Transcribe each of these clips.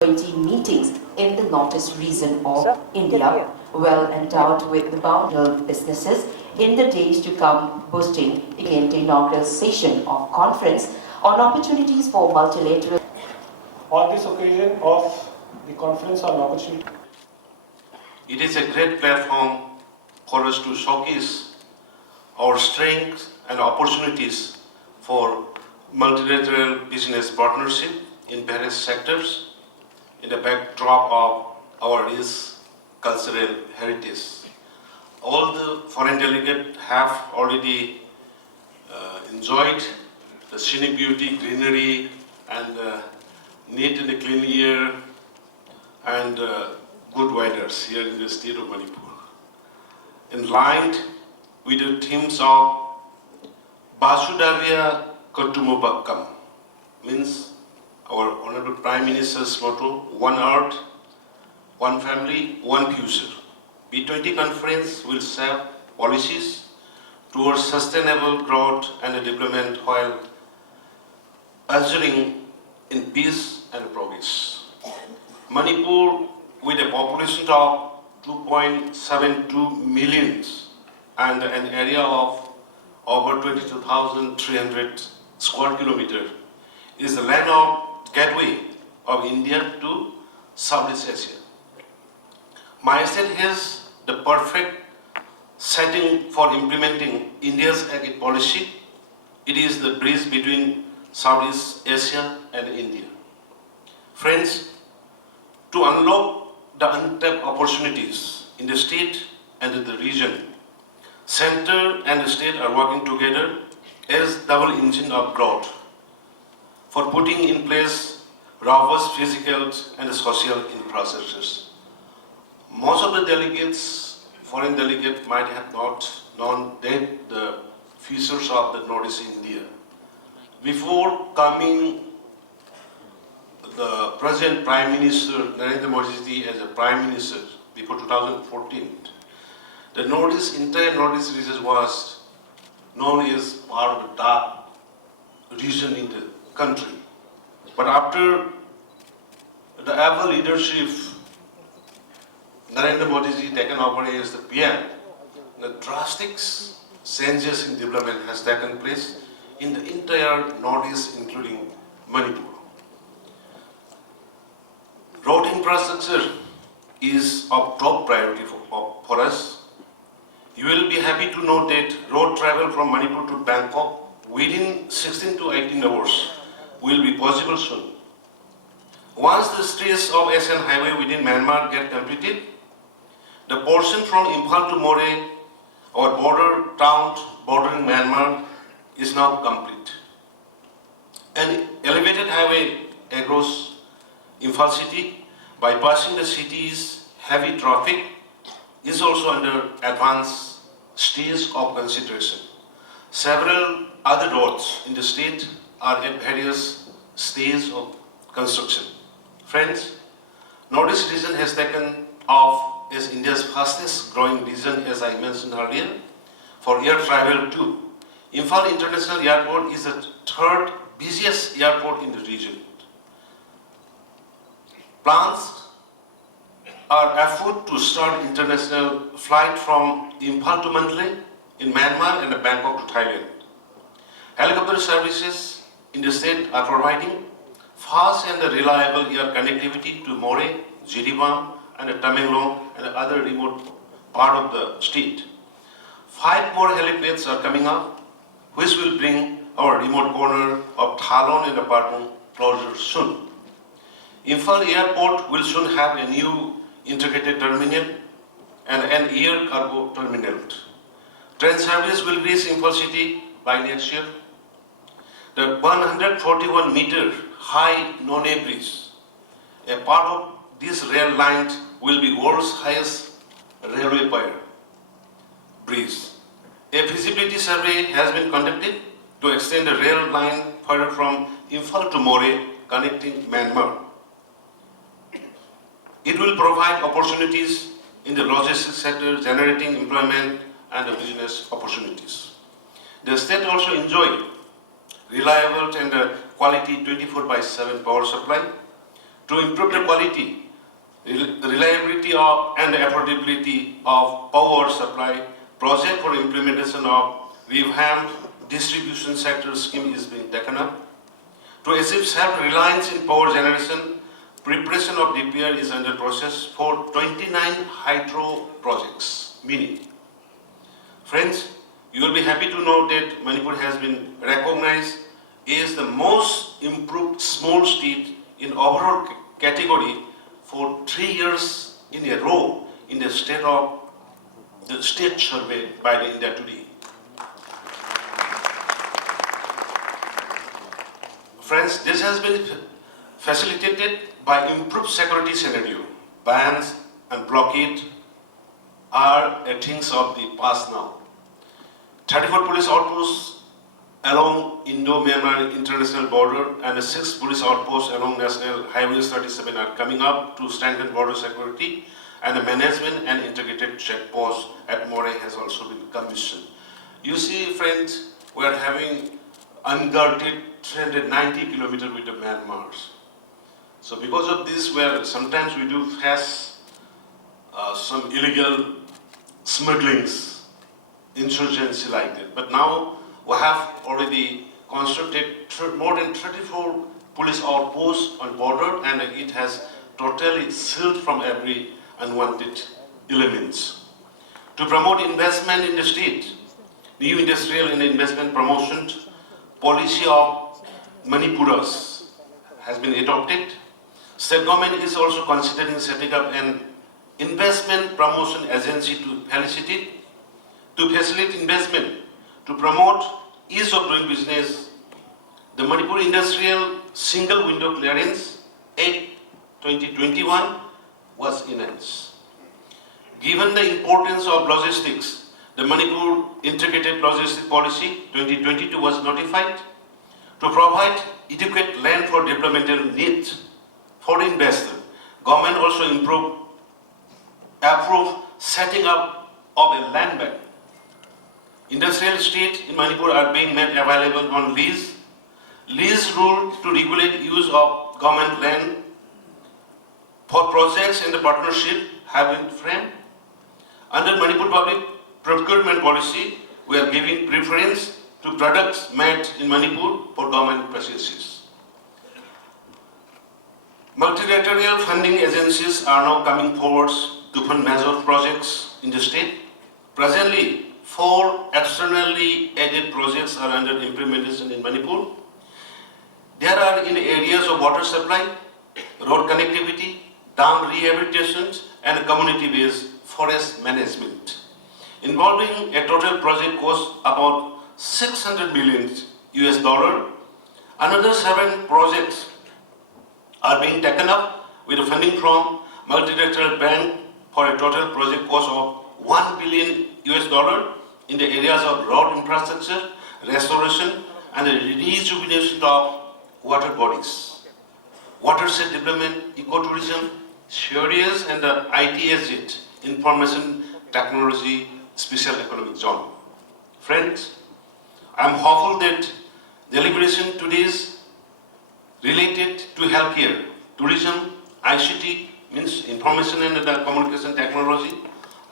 G20 meetings in the northeast region of India, well endowed with the boundary businesses in the days to come, boosting again the inaugural session of conference on opportunities for multilateral. On this occasion of the conference on opportunity, it is a great platform for us to showcase our strengths and opportunities for multilateral business partnership in various sectors in the backdrop of our rich cultural heritage. All the foreign delegates have already enjoyed the scenic beauty, greenery, and neat and clean air and good weathers here in the state of Manipur. In line with the themes of Vasudhaiva Kutumbakam, means our Honorable Prime Minister's motto, one earth, one family, one future. B20 conference will shape policies towards sustainable growth and development while ushering in peace and progress. Manipur, with a population of 2.72 million and an area of over 22,300 square kilometers, is the land of gateway of India to Southeast Asia. My state has the perfect setting for implementing India's agri policy. It is the bridge between Southeast Asia and India. Friends, to unlock the untapped opportunities in the state and in the region, center and the state are working together as double engine of growth for putting in place robust physical and social infrastructures. Most of the delegates, foreign delegates, might have not known that the features of the Northeast India. Before coming, the present Prime Minister Narendra Modi as a Prime Minister before 2014, the entire Northeast region was known as part of the dark region in the country. But after the able leadership, Narendra Modi taken over as the PM, the drastic changes in development has taken place in the entire Northeast, including Manipur. Road infrastructure is of top priority for us. You will be happy to know that road travel from Manipur to Bangkok within 16 to 18 hours will be possible soon. Once the stretch of ASEAN highway within Myanmar get completed, the portion from Imphal to More, our border town bordering Myanmar, is now complete. An elevated highway across Imphal city, bypassing the city's heavy traffic, is also under advanced stage of consideration. Several other roads in the state are at various stages of construction. Friends, Northeast region has taken off as India's fastest growing region, as I mentioned earlier, for air travel too. Imphal International Airport is the third busiest airport in the region. Plans are afoot to start international flight from Imphal to Mandalay in Myanmar and Bangkok to Thailand. Helicopter services in the state are providing fast and reliable air connectivity to More, Jiribam, and Tamenglong and other remote part of the state. 5 more helipads are coming up, which will bring our remote corner of Thalon and Patong closer soon. Imphal Airport will soon have a new integrated terminal and an air cargo terminal. Train service will reach Imphal city by next year. The 141-meter high None Bridge, a part of this rail line, will be world's highest railway bridge. A feasibility survey has been conducted to extend the rail line further from Imphal to More, connecting Myanmar. It will provide opportunities in the logistics sector, generating employment and business opportunities. The state also enjoys reliable and quality 24/7 power supply to improve the quality, reliability of and affordability of power supply. Project for implementation of revamped distribution sector scheme is being taken up. To achieve self-reliance in power generation, preparation of DPR is under process for 29 hydro projects, meaning. Friends, you will be happy to know that Manipur has been recognized as the most improved small state in overall category for 3 years in a row in the state survey by the India Today. Friends, this has been facilitated by improved security scenario. Bans and blockade are a things of the past now. 34 police outposts along Indo-Myanmar international border and 6 police outposts along National Highways 37 are coming up to strengthen border security, and the management and integrated checkpost at More has also been commissioned. You see, friends, we are having unguarded 390 kilometers with the Myanmar. So because of this, where sometimes we do face some illegal smugglings, insurgency like that. But now we have already constructed more than 34 police outposts on border, and it has totally sealed from every unwanted elements. To promote investment in the state, new industrial and investment promotion policy of Manipuras has been adopted. State government is also considering setting up an investment promotion agency to facilitate investment, to promote ease of doing business. The Manipur Industrial Single Window Clearance Act 2021 was enhanced. Given the importance of logistics, the Manipur Integrated Logistics Policy 2022 was notified to provide adequate land for developmental needs for investor. Government also approved setting up of a land bank. Industrial estate in Manipur are being made available on lease. Lease rule to regulate use of government land for projects in the partnership have been framed. Under Manipur Public Procurement Policy, we are giving preference to products made in Manipur for government purchases. Multilateral funding agencies are now coming forward to fund major projects in the state. Presently, 4 externally aided projects are under implementation in Manipur. There are in areas of water supply, road connectivity, dam rehabilitations, and community-based forest management, involving a total project cost about $600 million. Another 7 projects are being taken up with funding from multilateral bank for a total project cost of $1 billion in the areas of road infrastructure, restoration, and the rejuvenation of water bodies, watershed development, ecotourism, sewerage, and the ITSZ, Information Technology Special Economic Zone. Friends, I am hopeful that deliberation today is related to healthcare, tourism, ICT, means information and communication technology,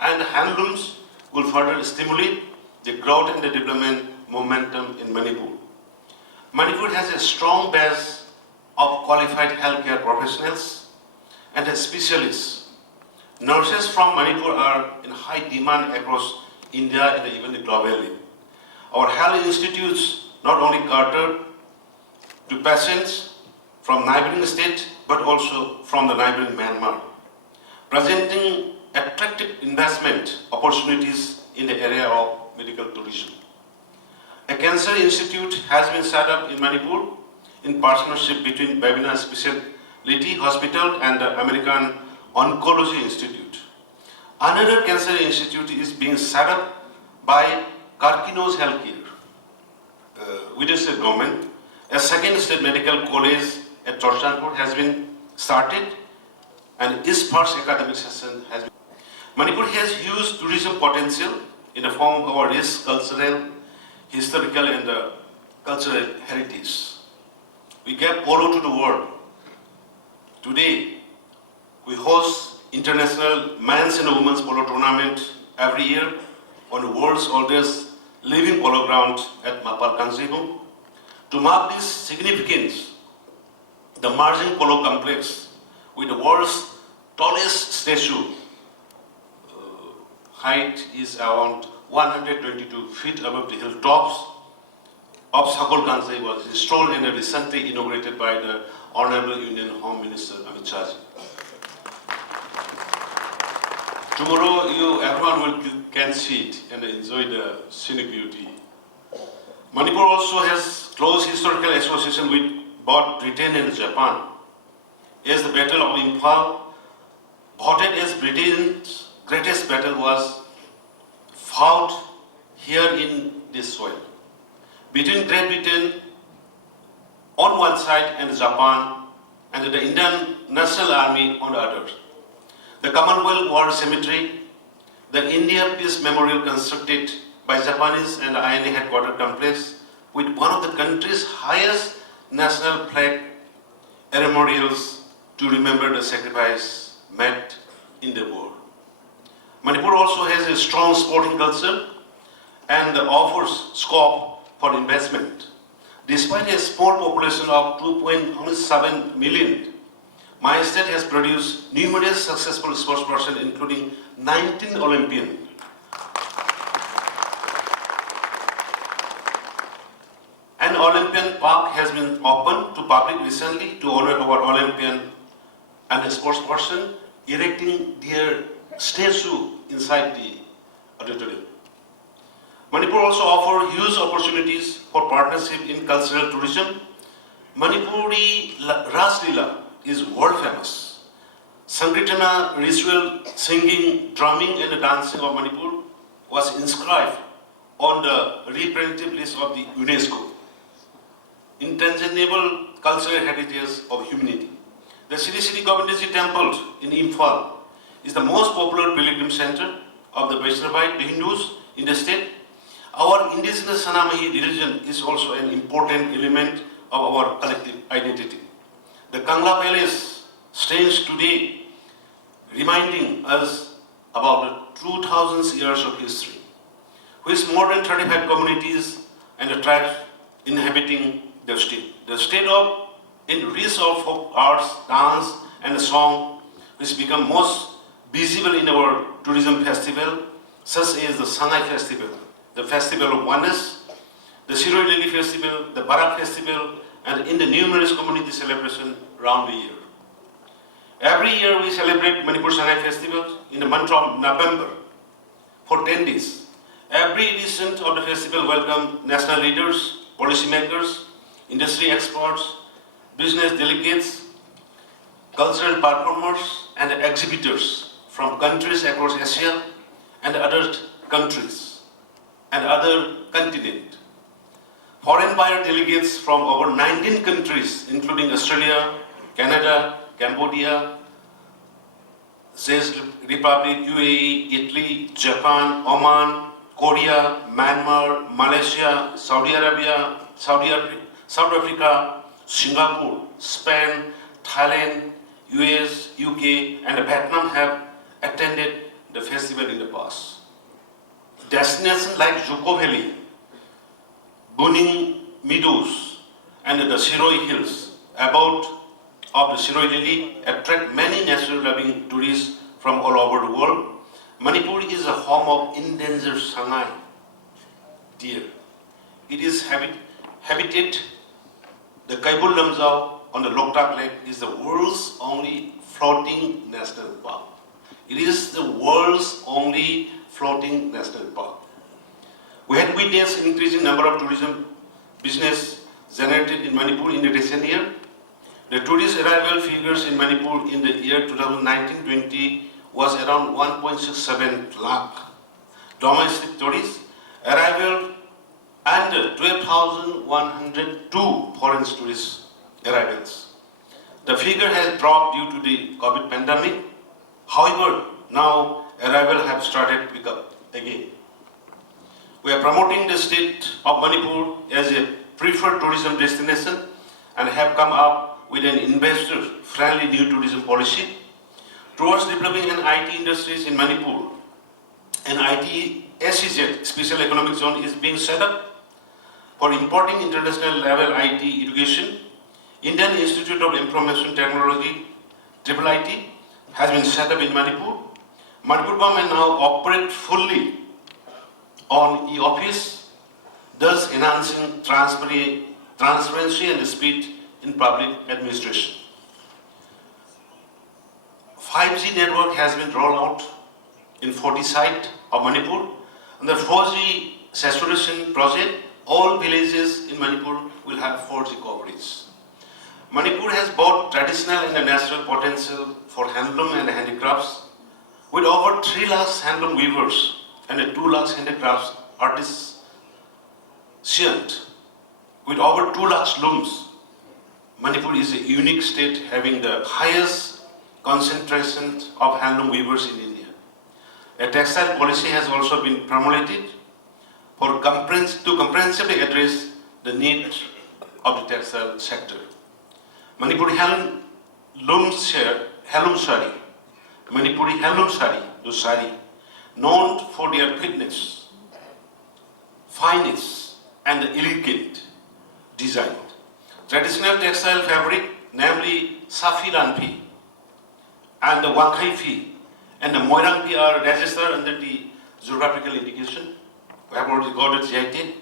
and handlooms will further stimulate the growth and the development momentum in Manipur. Manipur has a strong base of qualified healthcare professionals and specialists. Nurses from Manipur are in high demand across India and even globally. Our health institutes not only cater to patients from neighboring states but also from the neighboring Myanmar, presenting attractive investment opportunities in the area of medical tourism. A cancer institute has been set up in Manipur in partnership between Babina Specialty Hospital and the American Oncology Institute. Another cancer institute is being set up by Karkinos Healthcare, with the state government. A second state medical college at Chorchandpur has been started, and its first academic session has been. Manipur has huge tourism potential in the form of our rich cultural, historical, and cultural heritage. We gave polo to the world Today, we host international men's and women's polo tournament every year on the world's oldest living polo ground at Mapar Kanzibung. To mark this significance, the Margin Polo Complex, with the world's tallest statue, height is around 122 feet above the hilltops of Sakol Kansai, was installed and recently inaugurated by the Honorable Union Home Minister Amit Shah. Tomorrow, everyone can see it and enjoy the scenic beauty. Manipur also has close historical association with both Britain and Japan. As the Battle of Imphal, voted as Britain's greatest battle, was fought here in this soil, between Great Britain on one side and Japan and the Indian National Army on the other. The Commonwealth War Cemetery, the India Peace Memorial constructed by Japanese and INA headquarters complex with one of the country's highest national flag memorials to remember the sacrifice made in the war. Manipur also has a strong sporting culture and offers scope for investment. Despite a small population of 2.7 million, my state has produced numerous successful sportspersons, including 19 Olympians. An Olympian park has been opened to public recently to honor our Olympian and a sportsperson, erecting their statue inside the auditorium. Manipur also offers huge opportunities for partnership in cultural tourism. Manipuri Ras Leela is world famous. Sankirtana ritual singing, drumming and dancing of Manipur was inscribed on the representative list of the UNESCO, intangible cultural heritage of humanity. The Sri Govindaji Temple in Imphal is the most popular pilgrim center of the Vaishnavite Hindus in the state. Our indigenous Sanamahi religion is also an important element of our collective identity. The Kangla Palace stands today reminding us about the 2000 years of history, with more than 35 communities and the tribes inhabiting the state. The state of rich of folk arts, dance and song, which become most visible in our tourism festival, such as the Sangai Festival, the Festival of Oneness, the Shiroi Lily Festival, the Barak Festival, and in the numerous community celebrations around the year. Every year we celebrate Manipur Sangai Festival in the month of November for 10 days. Every edition of the festival welcomes national leaders, policymakers, industry experts, business delegates, cultural performers, and exhibitors from countries across Asia and other countries and other continents. Foreign buyer delegates from over 19 countries, including Australia, Canada, Cambodia, Czech Republic, UAE, Italy, Japan, Oman, Korea, Myanmar, Malaysia, Saudi Arabia, South Africa, Singapore, Spain, Thailand, US, UK, and Vietnam have attended the festival in the past. Destinations like Juko Valley, Buning Meadows, and the Shiroi Hills, abode of the Shiroi Lily, attract many nature-loving tourists from all over the world. Manipur is a home of endangered Sangai deer. It is habitat. The Kaibul Lamjao on the Loktak Lake is the world's only floating national park. It is the world's only floating national park. We had witnessed increasing number of tourism business generated in Manipur in the recent year. The tourist arrival figures in Manipur in the year 2019-20 was around 1.67 lakh. Domestic tourist arrival and 12,102 foreign tourist arrivals. The figure has dropped due to the COVID pandemic. However, now arrival have started to pick up again. We are promoting the state of Manipur as a preferred tourism destination and have come up with an investor-friendly new tourism policy. Towards developing an IT industries in Manipur, an IT SEZ, Special Economic Zone, is being set up for importing international level IT education. Indian Institute of Information Technology, IIIT, has been set up in Manipur. Manipur government now operate fully on e-office, thus enhancing transparency and speed in public administration. 5G network has been rolled out in 40 sites of Manipur. Under 4G saturation project, all villages in Manipur will have 4G coverage. Manipur has both traditional and natural potential for handloom and handicrafts, with over 3 lakh handloom weavers and 2 lakh handicrafts artisans, with over 2 lakh looms. Manipur is a unique state having the highest concentration of handloom weavers in India. A textile policy has also been promulgated to comprehensively address the needs of the textile sector. Manipuri handloom sari, Manipuri handloom sari, the sari, known for their fitness, fineness, and elegant design. Traditional textile fabric, namely Safi Lanpi and the Wankaifi and the Moirangpi, are registered under the geographical indication. We have already got it GI.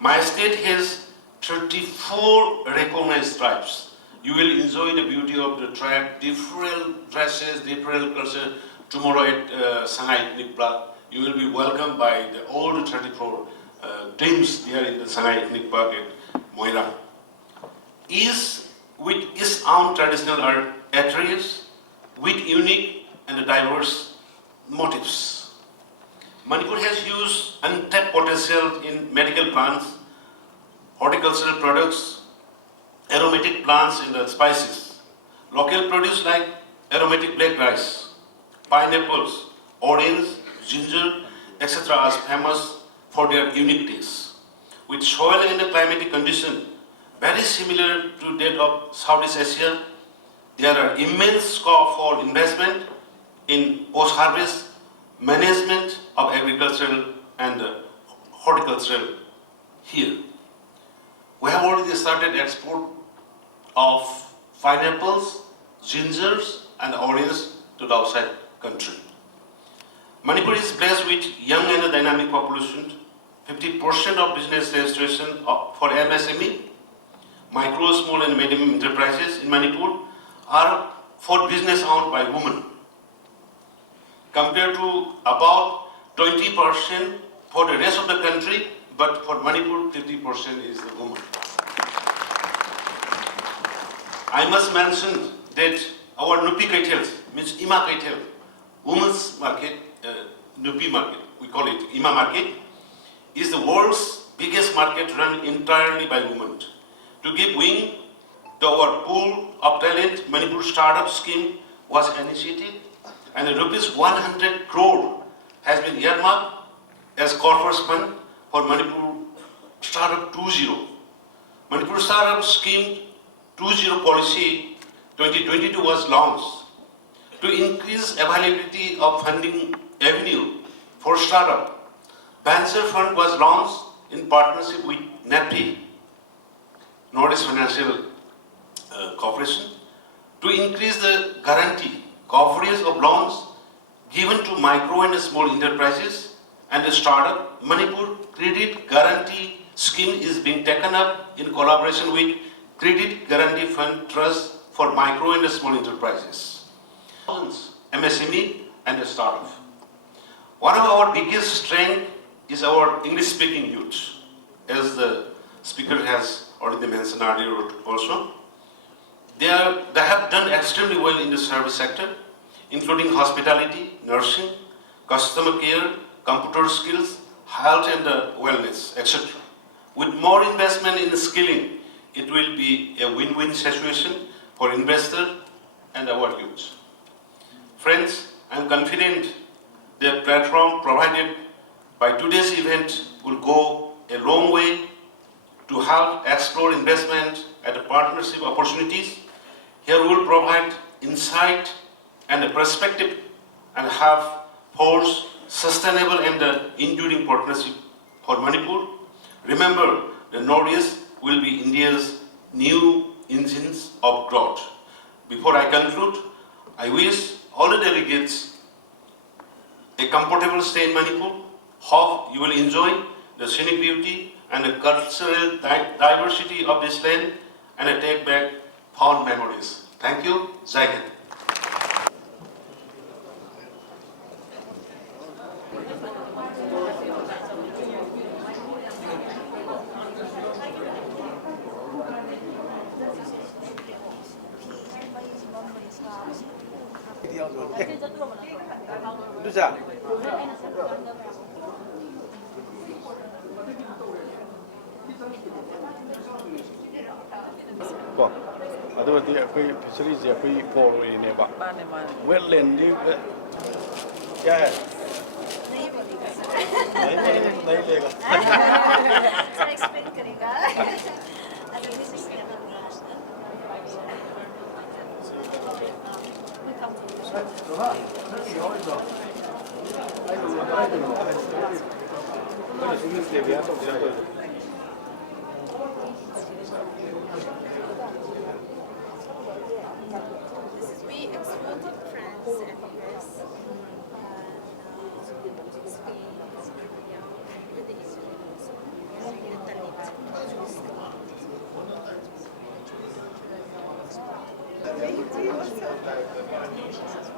My state has 34 recognized tribes. You will enjoy the beauty of the tribe, different dresses, different culture. Tomorrow at Sangha Ethnic Park, you will be welcomed by all the 34 teams there in the Sangha Ethnic Park at Moirang. With its own traditional art attributes, with unique and diverse motifs. Manipur has huge untapped potential in medical plants, horticultural products, aromatic plants and spices. Local produce like aromatic black rice, pineapples, orange, ginger, etc. are famous for their unique taste. With soil and climatic condition very similar to that of Southeast Asia, there are immense scope for investment in post-harvest management of agricultural and horticultural here. We have already started export of pineapples, gingers, and oranges to the outside country. Manipur is blessed with young and dynamic population. 50% of business registration for MSME, micro, small, and medium enterprises in Manipur are for business owned by women, compared to about 20% for the rest of the country, but for Manipur, 50% is the women. I must mention that our Nupi Kaitel, means Ima Kaitel, women's market, Nupi market, we call it Ima market, is the world's biggest market run entirely by women. To give wing to our pool of talent, Manipur Startup Scheme was initiated, and the rupees 100 crore has been earmarked as corpus fund for Manipur Startup 2.0. Manipur Startup Scheme 2.0 policy 2022 was launched to increase availability of funding avenue for startup. Venture fund was launched in partnership with NAPI, Northeast Financial Corporation, to increase the guarantee coverage of loans given to micro and small enterprises and the startup. Manipur Credit Guarantee Scheme is being taken up in collaboration with Credit Guarantee Fund Trust for Micro and Small Enterprises, MSME and the startup. One of our biggest strengths is our English-speaking youth, as the speaker has already mentioned earlier also. They have done extremely well in the service sector, including hospitality, nursing, customer care, computer skills, health and wellness, etc. With more investment in skilling, it will be a win-win situation for investor and our youth. Friends, I am confident the platform provided by today's event will go a long way to help explore investment and partnership opportunities Here we will provide insight and a perspective and have force, sustainable and enduring partnership for Manipur. Remember, the Northeast will be India's new engines of growth. Before I conclude, I wish all the delegates a comfortable stay in Manipur. Hope you will enjoy the scenic beauty and the cultural diversity of this land and take back fond memories. Thank you. Jai Hind. Bon, aduh dia aku fisheries dia aku follow ini ba. Wetland dia, ya. नहीं लेगा. Sir explain करेगा. अभी this is never national. We come to we exported France and US Spain, Australia, with the Israel also. So we get the lead.